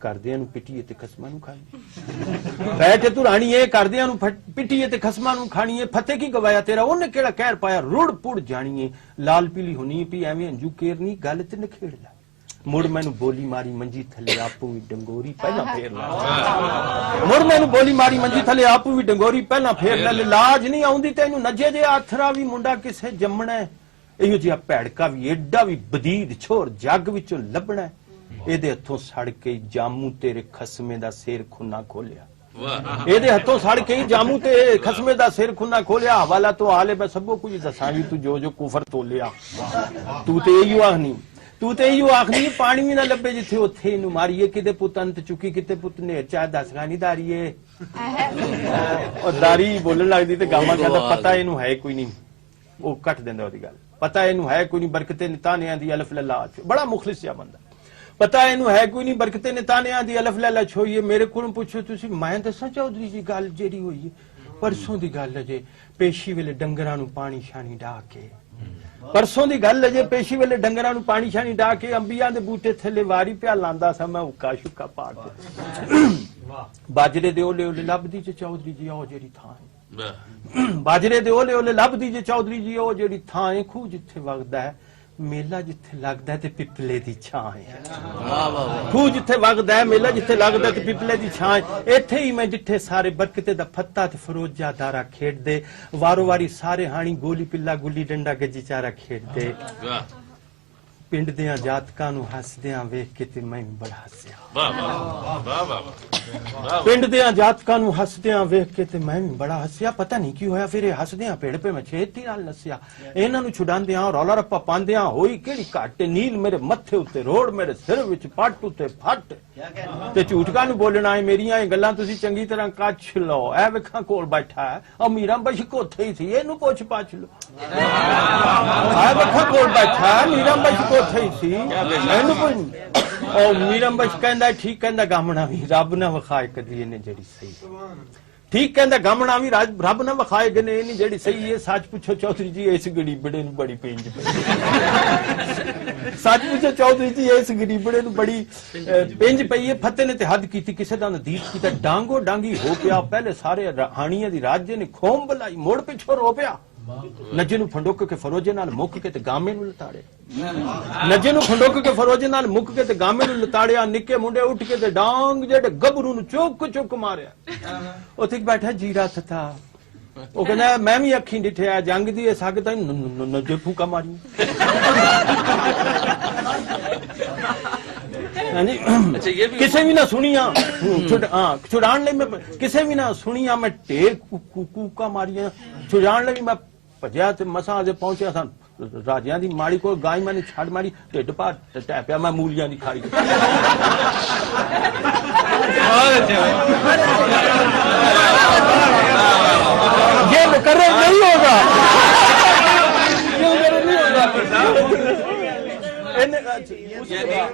ਕਰਦਿਆਂ ਨੂੰ ਪਿੱਟੀਏ ਤੇ ਖਸਮਾਂ ਨੂੰ ਖਾਣੀਏ ਬੈਠੇ ਤੂੰ ਰਾਣੀਏ ਕਰਦਿਆਂ ਨੂੰ ਪਿੱਟੀਏ ਤੇ ਖਸਮਾਂ ਨੂੰ ਖਾਣੀਏ ਫਤਿਹ ਕੀ ਗਵਾਇਆ ਤੇਰਾ ਉਹਨੇ ਕਿਹੜਾ ਕਹਿਰ ਪਾਇਆ ਰੁੜ ਪੁੜ ਜਾਣੀਏ ਲਾਲ ਪੀਲੀ ਹੋਣੀ ਪਈ ਐਵੇਂ ਅੰਜੂ ਕੇਰਨੀ ਗੱਲ ਤੇ ਨਖੇੜ ਲੈ ਮੁੜ ਮੈਨੂੰ ਬੋਲੀ ਮਾਰੀ ਮੰਜੀ ਥੱਲੇ ਆਪੂ ਵੀ ਡੰਗੋਰੀ ਪਹਿਲਾਂ ਫੇਰ ਲਾ ਮੁੜ ਮੈਨੂੰ ਬੋਲੀ ਮਾਰੀ ਮੰਜੀ ਥੱਲੇ ਆਪੂ ਵੀ ਡੰਗੋਰੀ ਪਹਿਲਾਂ ਫੇਰ ਲੈ ਲਾਜ ਨਹੀਂ ਆਉਂਦੀ ਤੈਨੂੰ ਨੱਜੇ ਜੇ ਆਥਰਾ ਵੀ ਮੁੰਡਾ ਕਿਸੇ ਜੰਮਣਾ ਇਹੋ ਜਿਹਾ ਭੈੜਕਾ ਵੀ ਏਡਾ ਵੀ ਬਦੀਦ ਛੋਰ ਜੱਗ ਵਿੱਚੋਂ ਲੱਭਣਾ ਇਹਦੇ ਹੱਥੋਂ ਸੜ ਕੇ ਜਾਮੂ ਤੇਰੇ ਖਸਮੇ ਦਾ ਸਿਰ ਖੁੰਨਾ ਖੋਲਿਆ ਇਹਦੇ ਹੱਥੋਂ ਸੜ ਕੇ ਜਾਮੂ ਤੇ ਖਸਮੇ ਦਾ ਸਿਰ ਖੁੰਨਾ ਖੋਲਿਆ ਹਵਾਲਾ ਤੋਂ ਹਾਲੇ ਮੈਂ ਸਭੋ ਕੁਝ ਦੱਸਾਂਗੀ ਤੂੰ ਜੋ ਕੁਫਰ ਤੋਲਿਆ ਤੂੰ ਤੇ ਇਹੋ ਆਖਨੀ ਪਾਣੀ ਵੀ ਨਾ ਲੱਭੇ ਜਿੱਥੇ ਉੱਥੇ ਇਹਨੂੰ ਮਾਰੀਏ ਕਿਤੇ ਪੁੱਤ ਅੰਤ ਚੁੱਕੀ ਕਿਤੇ ਪੁੱਤ ਨੇ ਚਾਹ ਦੱਸਗਾ ਨਹੀਂ ਦਾਰੀਏ ਉਹ ਦਾਰੀ ਬੋਲਣ ਲੱਗਦੀ ਤੇ ਗਾਮਾ ਕਹਿੰਦਾ ਪਤਾ ਇਹਨੂੰ ਹੈ ਕੋਈ ਨਹੀਂ ਉਹ ਕੱਟ ਦਿੰਦਾ ਉਹਦੀ ਗੱਲ ਪਤਾ ਇਹਨੂੰ ਹੈ ਕੋਈ ਨਹੀਂ ਬਰਕਤੇ ਨਿਤਾਨਿਆਂ ਦੀ ਅਲਫ ਲੱਲਾ ਬੜਾ ਮੁਖਲਿਸ ਜਿਹਾ ਬੰਦਾ ਪਤਾ ਇਹਨੂੰ ਹੈ ਕੋਈ ਨਹੀਂ ਬਰਕਤੇ ਨਿਤਾਨਿਆਂ ਦੀ ਅਲਫ ਲੱਲਾ ਛੋਈਏ ਮੇਰੇ ਕੋਲੋਂ ਪੁੱਛੋ ਤੁਸੀਂ ਮੈਂ ਦੱਸਾਂ ਚੌਧਰੀ ਜੀ ਗੱਲ ਜਿਹੜੀ ਹੋਈ ਹੈ ਪਰਸੋਂ ਦੀ ਗੱਲ ਅਜੇ ਪੇਸ਼ੀ ਵੇਲੇ ਡੰਗਰਾਂ ਨੂੰ ਪਾਣੀ ਛਾਣੀ ਡਾ ਕੇ ਪਰਸੋਂ ਦੀ ਗੱਲ ਅਜੇ ਪੇਸ਼ੀ ਵੇਲੇ ਡੰਗਰਾਂ ਨੂੰ ਪਾਣੀ ਛਾਣੀ ਡਾ ਕੇ ਅੰਬੀਆਂ ਦੇ ਬੂਟੇ ਥੱਲੇ ਵਾਰੀ ਪਿਆ ਲਾਂਦਾ ਸਾਂ ਮੈਂ ਹੁੱਕਾ ਸ਼ੁੱਕਾ ਪਾ ਕੇ ਬਾਜਰੇ ਦੇ ਓਲੇ ਓਲੇ ਲੱਭਦੀ ਜੇ ਚੌਧਰੀ ਜੀ ਉਹ ਜਿਹੜੀ ਥਾਂ ਹੈ ਬਾਜਰੇ ਦੇ ਓਲੇ ਓਲੇ ਲੱਭਦੀ ਜੇ ਚੌਧਰੀ ਜੀ ਉਹ ਜਿਹੜੀ ਥਾਂ ਹੈ ਖੂਹ ਜਿੱਥੇ ਵਗਦਾ ਹੈ ਮੇਲਾ ਜਿੱਥੇ ਲੱਗਦਾ ਤੇ ਪਿਪਲੇ ਦੀ ਛਾਂ ਹੈ ਖੂਹ ਜਿੱਥੇ ਵਗਦਾ ਮੇਲਾ ਜਿੱਥੇ ਲੱਗਦਾ ਤੇ ਪਿਪਲੇ ਦੀ ਛਾਂ ਇੱਥੇ ਹੀ ਮੈਂ ਜਿੱਥੇ ਸਾਰੇ ਬਰਕਤੇ ਦਾ ਫੱਤਾ ਤੇ ਫਰੋਜਾ ਦਾਰਾ ਖੇਡਦੇ ਵਾਰੋ ਵਾਰੀ ਸਾਰੇ ਹਾਣੀ ਗੋਲੀ ਪਿੱਲਾ ਗੁੱਲੀ ਡੰਡਾ ਗੱਜੀ ਚਾਰਾ ਖੇਡਦੇ ਪਿੰਡ ਦਿਆਂ ਜਾਤਕਾਂ ਨੂੰ ਹੱਸਦਿਆਂ ਵੇਖ ਕੇ ਤੇ ਮੈਂ ਬੜਾ ਹੱਸਿਆ ਪਿੰਡ ਦਿਆਂ ਜਾਤਕਾਂ ਨੂੰ ਹੱਸਦਿਆਂ ਵੇਖ ਕੇ ਤੇ ਮੈਂ ਬੜਾ ਹੱਸਿਆ ਪਤਾ ਨਹੀਂ ਕੀ ਹੋਇਆ ਫਿਰ ਇਹ ਹੱਸਦਿਆਂ ਪੇੜ ਪੇ ਮੈਂ ਛੇਤੀ ਨਾਲ ਨੱਸਿਆ ਇਹਨਾਂ ਨੂੰ ਛੁਡਾਉਂਦਿਆਂ ਰੌਲਾ ਰੱਪਾ ਪਾਉਂਦਿਆਂ ਹੋਈ ਕਿਹੜੀ ਘਾਟ ਨੀਲ ਮੇਰੇ ਮੱਥੇ ਉੱਤੇ ਰੋੜ ਮੇਰੇ ਸਿਰ ਵਿੱਚ ਪੱਟ ਉੱਤੇ ਫੱਟ ਤੇ ਝੂਠਕਾਂ ਨੂੰ ਬੋਲਣਾ ਹੈ ਮੇਰੀਆਂ ਇਹ ਗੱਲਾਂ ਤੁਸੀਂ ਚੰਗੀ ਤਰ੍ਹਾਂ ਕੱਛ ਲਓ ਐ ਵੇਖਾਂ ਕੋਲ ਬੈਠਾ ਹੈ ਅਮੀਰਾਂ ਬਸ਼ਕ ਉੱਥੇ ਹੀ ਸੀ ਇਹਨੂੰ ਪੁੱਛ ਪਾਛ ਲਓ ਐ ਵੇਖਾਂ ਕੋਲ ਬੈਠਾ ਹੈ ਮੀਰਾਂ ਬਸ਼ਕ ਉੱਥੇ ਹੀ ਸੀ ਇਹਨੂੰ ਪੁੱਛ ਉਹ ਮੀਰਮ ਬਸ਼ ਕਹਿੰਦਾ ਠੀਕ ਕਹਿੰਦਾ ਗਾਮਣਾ ਵੀ ਰੱਬ ਨਾ ਵਿਖਾਏ ਕਦੀ ਇਹਨੇ ਜਿਹੜੀ ਸਹੀ ਠੀਕ ਕਹਿੰਦਾ ਗਾਮਣਾ ਵੀ ਰੱਬ ਨਾ ਵਿਖਾਏ ਗਨੇ ਇਹਨੇ ਜਿਹੜੀ ਸਹੀ ਹੈ ਸੱਚ ਪੁੱਛੋ ਚੌਧਰੀ ਜੀ ਇਸ ਗੜੀਬੜੇ ਨੂੰ ਬੜੀ ਪਿੰਜ ਪਈ ਸੱਚ ਪੁੱਛੋ ਚੌਧਰੀ ਜੀ ਇਸ ਗੜੀਬੜੇ ਨੂੰ ਬੜੀ ਪਿੰਜ ਪਈ ਹੈ ਫਤਿਹ ਨੇ ਤੇ ਹੱਦ ਕੀਤੀ ਕਿਸੇ ਦਾ ਨਦੀਦ ਕੀਤਾ ਡਾਂਗੋ ਡਾਂਗੀ ਹੋ ਪਿਆ ਪਹਿਲੇ ਸਾਰੇ ਹਾਣੀਆਂ ਦੀ ਰਾਜੇ ਨੇ ਖੋਮ ਬਲਾਈ ਮੋੜ ਪਿੱਛੋਂ ਰੋ ਪਿਆ ਨੱਜੇ ਨੂੰ ਫੰਡੋਕ ਕੇ ਫਰੋਜੇ ਨਾਲ ਮੁੱਕ ਕੇ ਤੇ ਗਾਮੇ ਨੂੰ ਲਤਾੜੇ ਨੱਜੇ ਨੂੰ ਫੰਡੋਕ ਕੇ ਫਰੋਜੇ ਨਾਲ ਮੁੱਕ ਕੇ ਤੇ ਗਾਮੇ ਨੂੰ ਲਤਾੜਿਆ ਨਿੱਕੇ ਮੁੰਡੇ ਉੱਠ ਕੇ ਤੇ ਡਾਂਗ ਜਿਹੜੇ ਗੱਭਰੂ ਨੂੰ ਚੁੱਕ ਮਾਰਿਆ ਉੱਥੇ ਬੈਠਾ ਜੀਰਾ ਥਾ ਉਹ ਕਹਿੰਦਾ ਮੈਂ ਵੀ ਅੱਖੀਂ ਡਿਠਿਆ ਜੰਗ ਦੀ ਸੱਗ ਤਾਂ ਨੱਜੇ ਫੂਕਾ ਮਾਰੀ ਕਿਸੇ ਵੀ ਨਾ ਸੁਣੀਆਂ ਛੁਡਾਣ ਲਈ ਮੈਂ ਕਿਸੇ ਵੀ ਨਾ ਸੁਣੀਆਂ ਮੈਂ ਢੇਰ ਕੂਕਾ ਮਾਰੀਆਂ ਛੁਡਾਣ ਲਈ ਮੈਂ ਭਜਿਆ ਤੇ ਮਸਾਂ ਅਜੇ ਪਹੁੰਚਿਆ ਸਾਂ ਰਾਜਿਆਂ ਦੀ ਮਾੜੀ ਕੋਲ ਗਾਈ ਮੈਨੇ ਛੱਡ ਮਾਰੀ ਢਿੱਡ ਪਾ ਟੈ ਪਿਆ ਮੈਂ ਮੂਲੀਆਂ ਦੀ ਖਾਈ ਇਹ ਮੁਕਰਰ ਨਹੀਂ ਹੋਗਾ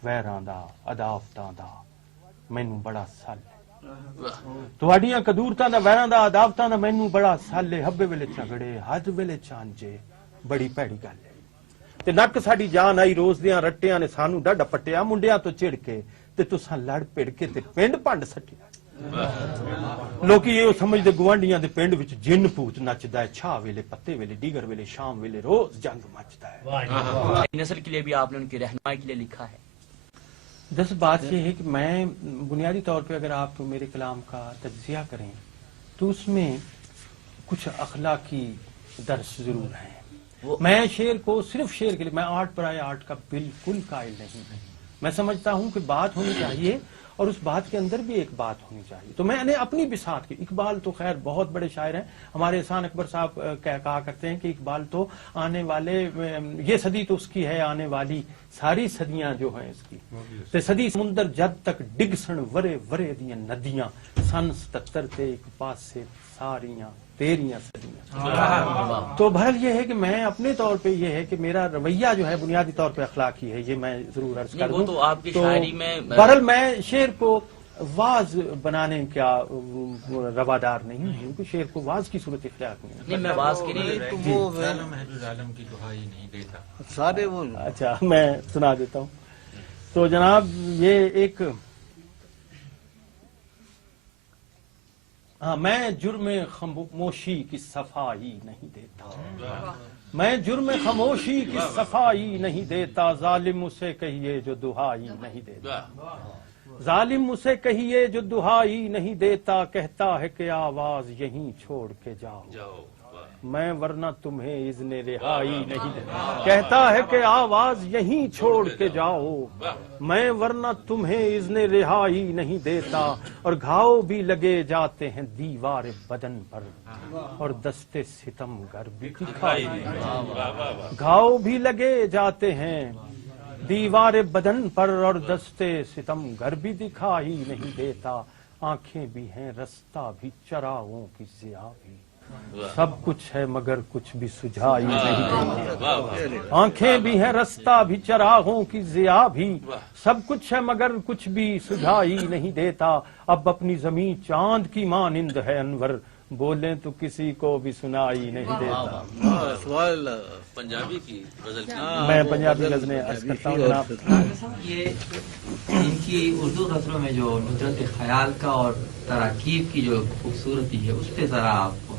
ਵੈਰਾਂ ਦਾ ਅਦਾਵਤਾਂ ਦਾ ਮੈਨੂੰ ਬੜਾ ਸੱਲ ਤੁਹਾਡੀਆਂ ਕਦੂਰਤਾਂ ਦਾ ਵੈਰਾਂ ਦਾ ਅਦਾਵਤਾਂ ਦਾ ਮੈਨੂੰ ਬੜਾ ਸੱਲ ਹੱਬੇ ਵੇਲੇ ਝਗੜੇ ਹੱਦ ਵੇਲੇ ਚਾਂਜੇ ਬੜੀ ਭੈੜੀ ਗੱਲ ਹੈ ਤੇ ਨੱਕ ਸਾਡੀ ਜਾਨ ਆਈ ਰੋਜ਼ ਦੀਆਂ ਰੱਟਿਆਂ ਨੇ ਸਾਨੂੰ ਡਾਢਾ ਪੱਟਿਆ ਮੁੰਡਿਆਂ ਤੋਂ ਚਿੜ ਕੇ ਤੇ ਤੁਸਾਂ ਲੜ ਭਿੜ ਕੇ ਤੇ ਪਿੰਡ ਭੰਡ ਸੱਟਿਆ ਲੋਕੀ ਇਹ ਸਮਝਦੇ ਗਵਾਂਢੀਆਂ ਦੇ ਪਿੰਡ ਵਿੱਚ ਜਿੰਨ ਭੂਤ ਨੱਚਦਾ ਹੈ ਛਾਹ ਵੇਲੇ ਪੱਤੇ ਵੇਲੇ ਡੀਗਰ ਵੇਲੇ ਸ਼ਾਮ ਵੇਲੇ روز جنگ مچتا ہے نسل کے لیے بھی آپ نے ان کی رہنمائی کے لیے لکھا ہے. دس بات یہ ہے کہ میں بنیادی طور پہ اگر آپ میرے کلام کا تجزیہ کریں تو اس میں کچھ اخلاقی درس ضرور ہیں. میں شعر کو صرف شعر کے لیے میں آرٹ برائے آرٹ کا بالکل قائل نہیں ہوں. میں سمجھتا ہوں کہ بات ہونی چاہیے اور اس بات کے اندر بھی ایک بات ہونی چاہیے. تو میں نے اپنی بساط کی اقبال تو خیر بہت بڑے شاعر ہیں. ہمارے احسان اکبر صاحب کہا کرتے ہیں کہ اقبال تو آنے والے یہ صدی تو اس کی ہے آنے والی ساری صدیاں جو ہیں اس کی تے صدی سمندر جد تک ڈگ سن ورے ورے دیاں ندیاں سن 77 تے ایک پاس سے ساریاں تیریاں صدیاں. تو بہرحال یہ ہے کہ میں اپنے طور پہ یہ ہے کہ میرا رویہ جو ہے بنیادی طور پہ اخلاقی ہے. یہ میں ضرور عرض کر دوں. تو آپ کی شاعری میں بہرحال میں شعر کو واز بنانے کا روادار نہیں ہوں کیونکہ شعر کو واز کی صورت اختیار نہیں. میں باز کی نہیں کی دہائی نہیں دیتا. سارے وہ اچھا میں سنا دیتا ہوں. تو جناب یہ ایک میں جرم خاموشی کی صفائی نہیں دیتا. میں جرم خاموشی کی صفائی نہیں دیتا. ظالم اسے کہیے جو دہائی نہیں دیتا. ظالم اسے کہیے جو دہائی نہیں دیتا. کہتا ہے کہ آواز یہیں چھوڑ کے جاؤ میں ورنہ تمہیں اذن رہائی نہیں دیتا. کہتا ہے کہ آواز یہیں چھوڑ کے جاؤ میں ورنہ تمہیں اذن رہائی نہیں دیتا. اور گھاؤ بھی لگے جاتے ہیں دیوار بدن پر اور دستے ستم گر بھی دکھائی نہیں دیتا. گھاؤ بھی لگے جاتے ہیں دیوار بدن پر اور دستے ستم گر بھی دکھائی نہیں دیتا. آنکھیں بھی ہیں رستہ بھی چراغوں کی ضیاء بھی سب کچھ ہے مگر کچھ بھی سجھائی نہیں دیتا. آنکھیں بھی ہیں رستہ بھی چراغوں کی ضیاء بھی سب کچھ ہے مگر کچھ بھی سجھائی نہیں دیتا. اب اپنی زمین چاند کی مانند ہے انور بولیں تو کسی کو بھی سنائی نہیں دیتا. پنجابی کی غزل میں پنجابی غزلیں عرض کرتا ہوں جناب. یہ ان کی اردو غزلوں میں جو ندرت خیال کا اور تراکیب کی جو خوبصورتی ہے اس پہ ذرا آپ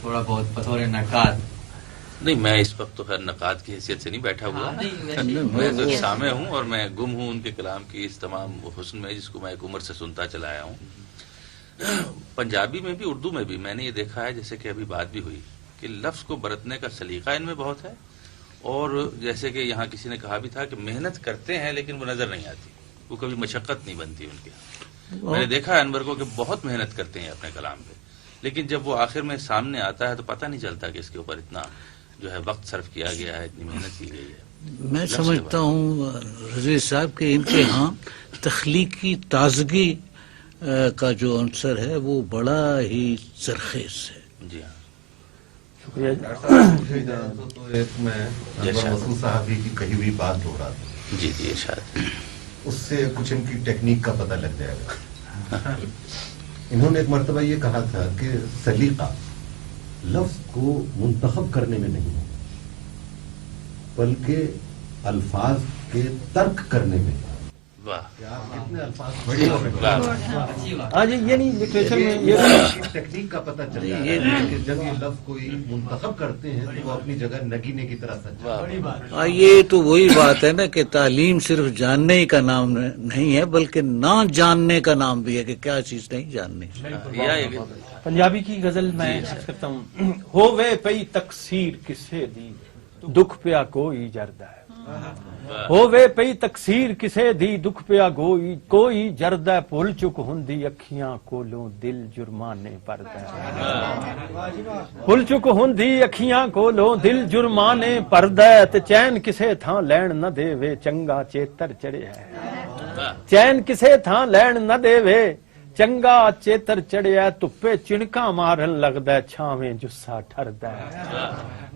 تھوڑا بہت بطور نقاد. نہیں میں اس وقت تو خیر نقاد کی حیثیت سے نہیں بیٹھا ہوا. میں تو سامع ہوں اور میں گم ہوں ان کے کلام کی اس تمام حسن میں جس کو میں ایک عمر سے سنتا چلا آیا ہوں. پنجابی میں بھی اردو میں بھی میں نے یہ دیکھا ہے جیسے کہ ابھی بات بھی ہوئی کہ لفظ کو برتنے کا سلیقہ ان میں بہت ہے. اور جیسے کہ یہاں کسی نے کہا بھی تھا کہ محنت کرتے ہیں لیکن وہ نظر نہیں آتی. وہ کبھی مشقت نہیں بنتی ان کے. میں نے دیکھا ہے انور کو کہ بہت محنت کرتے ہیں اپنے کلام پہ لیکن جب وہ آخر میں سامنے آتا ہے تو پتہ نہیں چلتا کہ اس کے اوپر اتنا جو ہے وقت صرف کیا گیا ہے اتنی محنت کی گئی ہے. میں سمجھتا ہوں رضوی صاحب کہ ان کے ہاں تخلیقی تازگی کا جو عنصر ہے وہ بڑا ہی زرخیز ہے. جی ہاں شکریہ. تو ایک میں انور مسعود صاحبی کی کہی ہوئی بات ہو رہا تھا. جی جی ارشاد. اس سے کچھ ان کی ٹیکنیک کا پتہ لگ جائے گا. انہوں نے ایک مرتبہ یہ کہا تھا کہ سلیقہ لفظ کو منتخب کرنے میں نہیں بلکہ الفاظ کے ترک کرنے میں. واہ ہاں جی یہ نہیں لٹریچر میں یہ ٹیکنیک کا پتہ چل جائے کہ جب یہ لفظ کوئی منتخب کرتے ہیں تو وہ اپنی جگہ نگینے کی طرح سچ. یہ تو وہی بات ہے نا کہ تعلیم صرف جاننے کا نام نہیں ہے بلکہ نہ جاننے کا نام بھی ہے کہ کیا چیز نہیں جاننی. پنجابی کی غزل میں عرض کرتا ہوں. ہووے پئی تقصیر کسے دی دکھ پیا کوئی جردہ ہے. ہووے پئی تقصیر کسے دی دکھ پیا کوئی جردہ. بھول چک ہوندی اکھیاں کولوں دل جرمانے پردہ. بھول چک ہوندی اکھیاں کولوں دل جرمانے پردہ. تے چین کسے تھاں لین نہ دے وے چنگا چیتر چڑھیا ہے. چین کسے تھاں لین نہ دے وے چنگا چیتر چڑھیا. تپے چنکا مارن لگدا چھاویں جسا ٹھردا.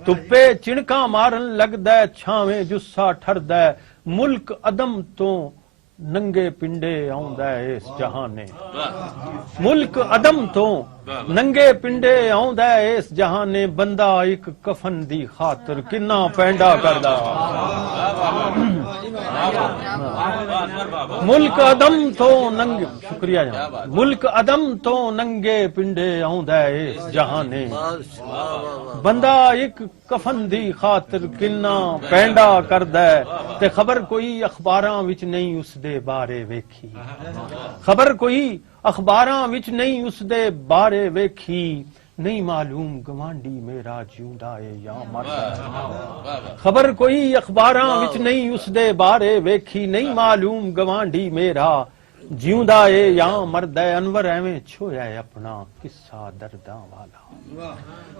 تپے چنکا مارن لگدا چھاویں جسا ٹھردا. ملک عدم تو ਨੰਗੇ ਪਿੰਡੇ ਆਉਂਦਾ ਏ ਇਸ ਜਹਾਨੇ ਮੁਲਕ ਅਦਮ ਤੋਂ ਨੰਗੇ ਪਿੰਡੇ ਆਉਂਦਾ ਏ ਇਸ ਜਹਾਨੇ ਬੰਦਾ ਇੱਕ ਕਫਨ ਦੀ ਖਾਤਰ ਕਿੰਨਾ ਪੈਂਡਾ ਕਰਦਾ ਮੁਲਕ ਅਦਮ ਤੋਂ ਨੰਗੇ ਸ਼ੁਕਰੀਆ ਜਨਾਬ ਮੁਲਕ ਅਦਮ ਤੋਂ ਨੰਗੇ ਪਿੰਡੇ ਆਉਂਦਾ ਏ ਇਸ ਜਹਾਨੇ ਬੰਦਾ ਇੱਕ ਕਫਨ ਦੀ ਖਾਤਰ ਕਿੰਨਾ ਪੈਂਡਾ ਕਰਦਾ ਹੈ ਤੇ ਖਬਰ ਕੋਈ ਅਖਬਾਰਾਂ ਵਿੱਚ ਨਹੀਂ ਉਸ ਦੇ ਬਾਰੇ ਵੇਖੀ ਖਬਰ ਕੋਈ ਅਖਬਾਰਾਂ ਵਿੱਚ ਨਹੀਂ ਉਸ ਦੇ ਬਾਰੇ ਵੇਖੀ ਨਹੀਂ ਮਾਲੂਮ ਗਵਾਂਢੀ ਮੇਰਾ ਜਿਉਂਦਾ ਏ ਜਾਂ ਮਰਦਾ ਖਬਰ ਕੋਈ ਅਖਬਾਰਾਂ ਵਿੱਚ ਨਹੀਂ ਉਸ ਦੇ ਬਾਰੇ ਵੇਖੀ ਨਹੀਂ ਮਾਲੂਮ ਗਵਾਂਢੀ ਮੇਰਾ ਜਿਉਂਦਾ ਏ ਜਾਂ ਮਰਦਾ ਅਨਵਰ ਐਵੇਂ ਛੋਇਆ ਆਪਣਾ ਕਿੱਸਾ ਦਰਦਾਂ ਵਾਲਾ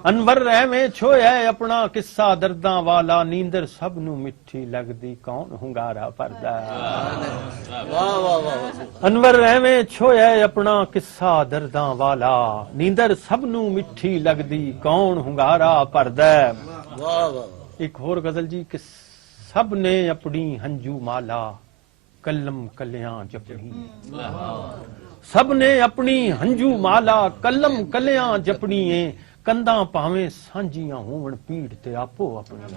ਅਨਵਰ ਐਵੇਂ ਛੋਇਆ ਆਪਣਾ ਕਿੱਸਾ ਦਰਦਾਂ ਵਾਲਾ ਨੀਂਦਰ ਸਭ ਨੂੰ ਮਿੱਠੀ ਲੱਗਦੀ ਕੌਣ ਹੁੰਗਾਰਾ ਭਰਦਾ ਅਨਵਰ ਐਵੇਂ ਛੋਇਆ ਆਪਣਾ ਕਿੱਸਾ ਦਰਦਾਂ ਵਾਲਾ ਨੀਂਦਰ ਸਭ ਨੂੰ ਮਿੱਠੀ ਲੱਗਦੀ ਕੌਣ ਹੁੰਗਾਰਾ ਭਰਦਾ ਇੱਕ ਹੋਰ ਗਜ਼ਲ ਜੀ ਕਿ ਸਭ ਨੇ ਆਪਣੀ ਹੰਝੂ ਮਾਲਾ ਕਲਮ ਕਲਿਆਂ ਜਪਣੀ ਸਭ ਨੇ ਆਪਣੀ ਹੰਝੂ ਮਾਲਾ ਕਲਮ ਕਲਿਆਂ ਜਪਣੀ ਏ ਕੰਧਾਂ ਭਾਵੇਂ ਸਾਂਝੀਆਂ ਹੋਵਣ ਪੀੜ ਤੇ ਆਪੋ ਆਪਣੀ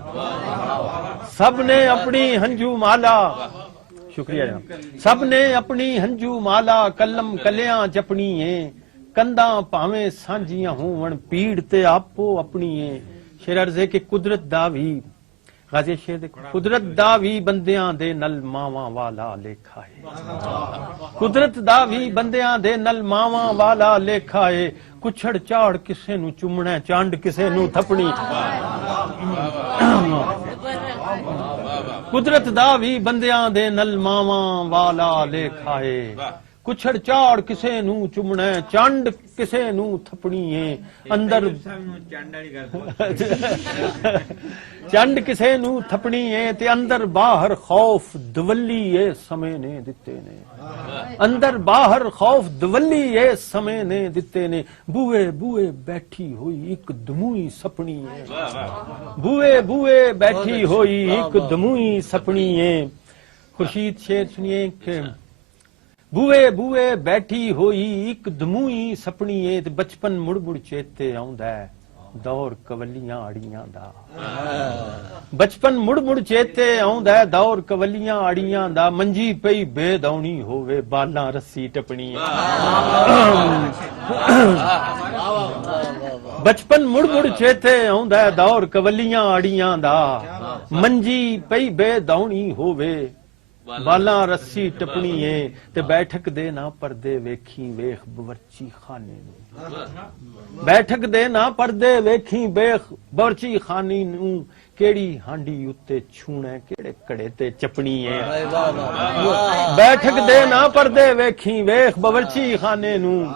ਸਭ ਨੇ ਆਪਣੀ ਹੰਝੂ ਮਾਲਾ ਸ਼ੁਕਰੀਆ ਜਨਾਬ ਸਭ ਨੇ ਆਪਣੀ ਹੰਝੂ ਮਾਲਾ ਕਲਮ ਕਲਿਆਂ ਜਪਣੀ ਏ ਕੰਧਾਂ ਭਾਵੇਂ ਸਾਂਝੀਆਂ ਹੋਵਣ ਪੀੜ ਤੇ ਆਪੋ ਆਪਣੀ ਏ ਸ਼ੇਰ ਅਰਜ਼ ਹੈ ਕਿ ਕੁਦਰਤ ਦਾ ਵੀ ਗਾਜ਼ੀ ਸ਼ੇਰ ਦੇਖੋ ਕੁਦਰਤ ਦਾ ਵੀ ਬੰਦਿਆਂ ਦੇ ਨਲ ਮਾਵਾਂ ਵਾਲਾ ਲੇਖਾ ਹੈ ਕੁਦਰਤ ਦਾ ਵੀ ਬੰਦਿਆਂ ਦੇ ਨਲ ਮਾਵਾਂ ਵਾਲਾ ਲੇਖਾ ਹੈ ਕੁਛੜ ਝਾੜ ਕਿਸੇ ਨੂੰ ਚੁੰਮਣਾ ਚੰਡ ਕਿਸੇ ਨੂੰ ਥਪਣੀ ਕੁਦਰਤ ਦਾ ਵੀ ਬੰਦਿਆਂ ਦੇ ਨਲ ਮਾਵਾਂ ਵਾਲਾ ਲੇਖਾ ਹੈ ਕੁਛੜ ਝਾੜ ਕਿਸੇ ਨੂੰ ਚੁੰਮਣਾ ਚੰਡ ਕਿਸੇ ਨੂੰ ਥਪਣੀ ਏ ਅੰਦਰ ਚੰਡ ਕਿਸੇ ਨੂੰ ਥਪਣੀ ਏ ਤੇ ਅੰਦਰ ਬਾਹਰ ਖੌਫ ਦਵੱਲੀ ਏ ਸਮੇਂ ਨੇ ਦਿੱਤੇ ਨੇ ਅੰਦਰ ਬਾਹਰ ਖੌਫ ਦਵੱਲੀ ਏ ਸਮੇਂ ਨੇ ਦਿੱਤੇ ਨੇ ਬੂਏ ਬੂਏ ਬੈਠੀ ਹੋਈ ਇੱਕ ਦਮੂਈ ਸਪਣੀ ਏ ਬੂਏ ਬੂਏ ਬੈਠੀ ਹੋਈ ਇੱਕ ਦਮੂਈ ਸਪਣੀ ਏ ਖੁਰਸ਼ੀਦ ਸ਼ੇਰ ਸੁਣੀਏ ਕਿ ਬੂਏ ਬੂਏ ਬੈਠੀ ਹੋਈ ਇੱਕ ਦਮੂਈ ਸਪਣੀ ਏ ਤੇ ਬਚਪਨ ਮੁੜ ਮੁੜ ਚੇਤੇ ਆਉਂਦਾ ਹੈ ਦੌਰ ਕਵਲੀਆਂ ਆੜੀਆਂ ਦਾ ਬਚਪਨ ਮੁੜ ਮੁੜ ਚੇਤੇ ਆਉਂਦਾ ਹੈ ਦੌਰ ਕਵਲੀਆਂ ਆੜੀਆਂ ਦਾ ਮੰਜੀ ਪਈ ਬੇਦੌਣੀ ਹੋਵੇ ਬਾਲਾਂ ਰੱਸੀ ਟਪਣੀ ਬਚਪਨ ਮੁੜ ਮੁੜ ਚੇਤੇ ਆਉਂਦਾ ਹੈ ਦੌਰ ਕਵਲੀਆਂ ਆੜੀਆਂ ਦਾ ਮੰਜੀ ਪਈ ਬੇਦੌਣੀ ਹੋਵੇ ਬਾਲਾਂ ਰੱਸੀ ਟਪਣੀ ਏ ਤੇ ਬੈਠਕ ਦੇ ਨਾ ਪਰਦੇ ਵੇਖੀ ਵੇਖ ਬਵਰਚੀ ਖਾਨੇ ਨੂੰ ਬੈਠਕ ਦੇ ਨਾ ਪਰਦੇ ਵੇਖੀ ਵੇਖ ਬਵਰਚੀ ਖਾਨੀ ਨੂੰ ਕਿਹੜੀ ਹਾਂਡੀ ਉੱਤੇ ਛੂਣਾ ਕਿਹੜੇ ਘੜੇ ਤੇ ਚਪਣੀ ਏ ਬੈਠਕ ਦੇ ਨਾ ਪਰਦੇ ਵੇਖੀ ਵੇਖ ਬਵਰਚੀ ਖਾਨੇ ਨੂੰ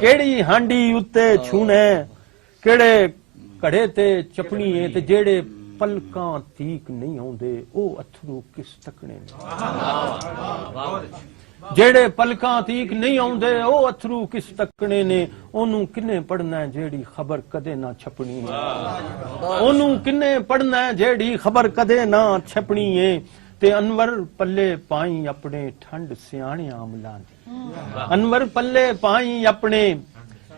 ਕਿਹੜੀ ਹਾਂਡੀ ਉੱਤੇ ਛੂਣਾ ਕਿਹੜੇ ਘੜੇ ਤੇ ਚਪਣੀ ਏ ਤੇ ਜਿਹੜੇ ਪਲਕਾਂ ਤੀਕ ਨਹੀਂ ਆਉਂਦੇ ਉਹ ਅਥਰੂ ਕਿਸ ਤੱਕਣੇ ਨੇ ਜਿਹੜੇ ਪਲਕਾਂ ਤੀਕ ਨਹੀਂ ਆਉਂਦੇ ਉਹ ਅਥਰੂ ਕਿਸ ਤੱਕਣੇ ਨੇ ਉਹਨੂੰ ਕਿੰਨੇ ਪੜਨਾ ਜਿਹੜੀ ਖਬਰ ਕਦੇ ਨਾ ਛਪਣੀ ਉਹਨੂੰ ਕਿੰਨੇ ਪੜਨਾ ਜਿਹੜੀ ਖਬਰ ਕਦੇ ਨਾ ਛਪਣੀ ਏ ਤੇ ਅਨਵਰ ਪੱਲੇ ਪਾਈ ਆਪਣੇ ਠੰਡ ਸਿਆਣਿਆਂ ਅਮਲਾਂ ਦੀ ਅਨਵਰ ਪੱਲੇ ਪਾਈ ਆਪਣੇ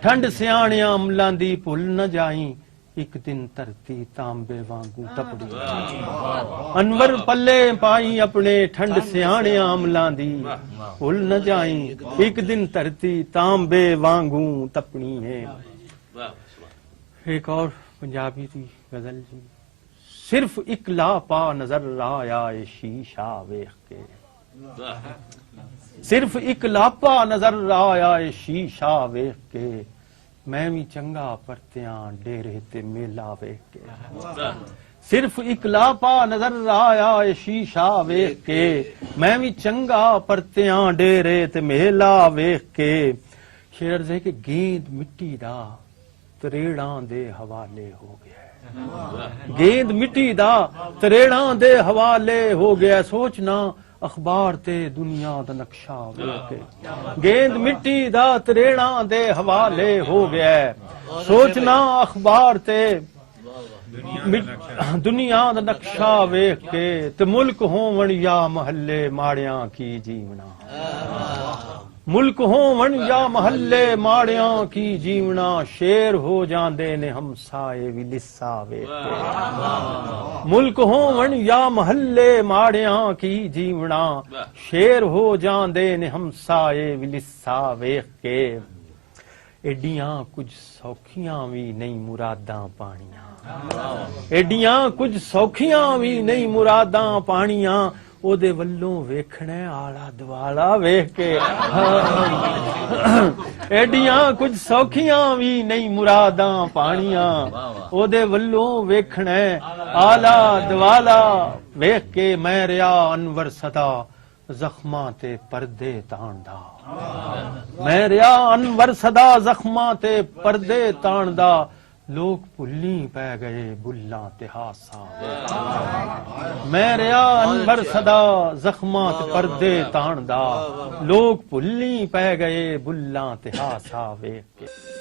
ਠੰਡ ਸਿਆਣਿਆਂ ਅਮਲਾਂ ਦੀ ਭੁੱਲ ਨਾ ਜਾਈ ਇੱਕ ਦਿਨ ਧਰਤੀ ਤਾਂਬੇ ਵਾਂਗੂ ਤਪੜੀ ਅਨਵਰ ਪੱਲੇ ਪਾਈ ਆਪਣੇ ਠੰਡ ਸਿਆਣਿਆਂ ਅਮਲਾਂ ਦੀ ਭੁੱਲ ਨਾ ਜਾਈ ਇੱਕ ਦਿਨ ਧਰਤੀ ਤਾਂਬੇ ਵਾਂਗੂ ਤਪਣੀ ਹੈ ਇੱਕ ਔਰ ਪੰਜਾਬੀ ਦੀ ਗਜ਼ਲ ਜੀ ਸਿਰਫ ਇੱਕ ਲਾਪਾ ਨਜ਼ਰ ਆਇਆ ਏ ਸ਼ੀਸ਼ਾ ਵੇਖ ਕੇ ਸਿਰਫ ਇੱਕ ਲਾਪਾ ਨਜ਼ਰ ਆਇਆ ਏ ਸ਼ੀਸ਼ਾ ਵੇਖ ਕੇ ਮੈਂ ਵੀ ਚੰਗਾ ਪਰਤਿਆਂ ਡੇਰੇ ਤੇ ਮੇਲਾ ਵੇਖ ਕੇ ਸਿਰਫ ਇੱਕ ਲਾਪਾ ਨਜ਼ਰ ਆਇਆ ਏ ਸ਼ੀਸ਼ਾ ਵੇਖ ਕੇ ਮੈਂ ਵੀ ਚੰਗਾ ਪਰਤਿਆਂ ਡੇਰੇ ਤੇ ਮੇਲਾ ਵੇਖ ਕੇ ਸ਼ੇਰ ਦੇ ਕਿ ਗੇਂਦ ਮਿੱਟੀ ਦਾ ਤਰੇੜਾਂ ਦੇ ਹਵਾਲੇ ਹੋ ਗਿਆ ਗੇਂਦ ਮਿੱਟੀ ਦਾ ਤਰੇੜਾਂ ਦੇ ਹਵਾਲੇ ਹੋ ਗਿਆ ਸੋਚਣਾ ਅਖਬਾਰ ਤੇ ਦੁਨੀਆ ਦਾ ਨਕਸ਼ਾ ਵੇਖ ਕੇ ਗੇਂਦ ਮਿੱਟੀ ਦਾ ਤਰੇੜਾਂ ਦੇ ਹਵਾਲੇ ਹੋ ਗਿਆ ਸੋਚਣਾ ਅਖਬਾਰ ਤੇ دنیا دا نقشہ ویکھ کے تے ملک ہون یا محلے ماڑیاں کی جیونا ملک ہون یا محلے ماڑیاں کی جیونا شیر ہو جاندے نے ہمسائے وی لسا ویکھ کے ملک ہون یا محلے ماڑیاں کی جیونا شیر ہو جاندے نے ہمسائے وی لسا ویکھ کے ایڈیاں کچھ سوکھیاں وی نہیں مراداں پانیاں ایڈیاں کچھ سوکھیاں وی نہیں مراداں پانیاں او دے ولوں ویکھنے آلا دوالا ویکھ کے ایڈیاں کچھ سوکھیاں وی نہیں مراداں پانیاں او دے ولوں ویکھنے آلا دوالا ویکھ کے میں ریا انور صدا زخماں تے پردے تاندا میں ریا انور صدا زخماں تے پردے تاندا لوگ بھلی پہ گئے بلاں تے ہاسا میں ریا انور صدا زخماں تے پردے تاندا لوگ بھلی پہ گئے بلاں تے ہاسا ویکھ کے